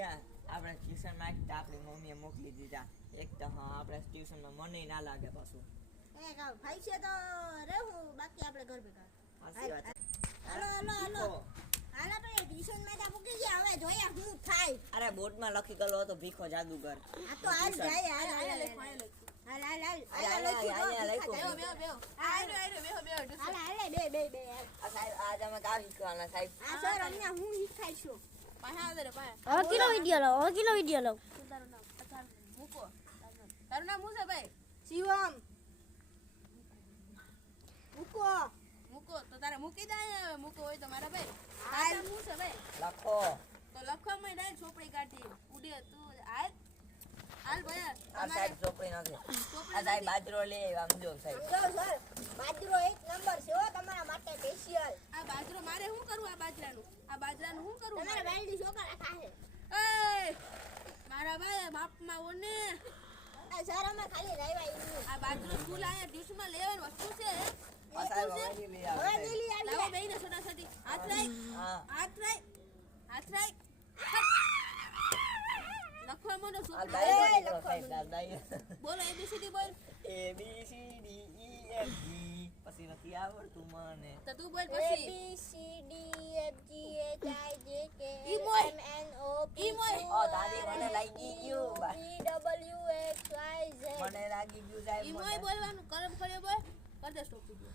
ગયા આપણે ટ્યુશનમાં એક આપણી મમ્મીએ મોકલી દીધા એક તો હા આપણે ટ્યુશનમાં મને ના લાગે પાછું એ કાવ ભાઈ છે તો રહેવું બાકી આપણે ઘર ભેગા સાચી વાત હાલો હાલો તો ટ્યુશન માં તા મૂકી ગયા હવે જોઈએ શું થાય અરે બોર્ડમાં લખી ગયેલો હતો ભીખો જાદુગર આ તો હાલ જાય હાલ બે સાહેબ આજ અમે કામ શીખવાના સાહેબ આ સર અમને હું શીખાઈશું કિલો વિડિયો લો તારું નામ શું છે ભાઈ શિવમ મૂકો તો તારે મૂકી દે મૂકો હોય તો મારા ભાઈ તારું નામ શું છે ભાઈ લખો તો લખવામાં ડાયરેક્ટ ચોપડી કાઢી ઉડે તું હાલ ભાઈ આ સાહેબ ચોપડી નથી આ સાહેબ બાજરો લે આમ જો સાહેબ જો સર બાજરો એક નંબર છે હો તમારા માટે સ્પેશિયલ આ બાજરો મારે શું કરવું આ બાજરાનું શું કરવું તમારા વેલ્ડી છોકરા ખાશે એ મારા ભાઈ બાપમાં ઓને આ સર અમે ખાલી લાવ્યા આ બાજરો સ્કૂલ આયા ટ્યુશનમાં લેવાની વસ્તુ છે આ સાહેબ હવે લઈ હવે આવે લીલી લાવો આવી બેયને છોટાછોટી હાથ રાખ હા લખવા માંડો આ છોકરા દાઈ દીકરો સાહેબ દાઈ બોલો એબીસીડી બોલ A B C D E F G પછી નથી આવડતું મને તો તું બોલ A પછી B C D F G H I J K ઈ મોય. L M N O P ઈ મોય. ઓ દાદી મને લાગી ગયું Q W X Y Z મને લાગી ગયું સાહેબ ઈ મને. મોય બોલવાનું કરમ કર્યો બોલ કર દે સ્ટોપ વિડિયો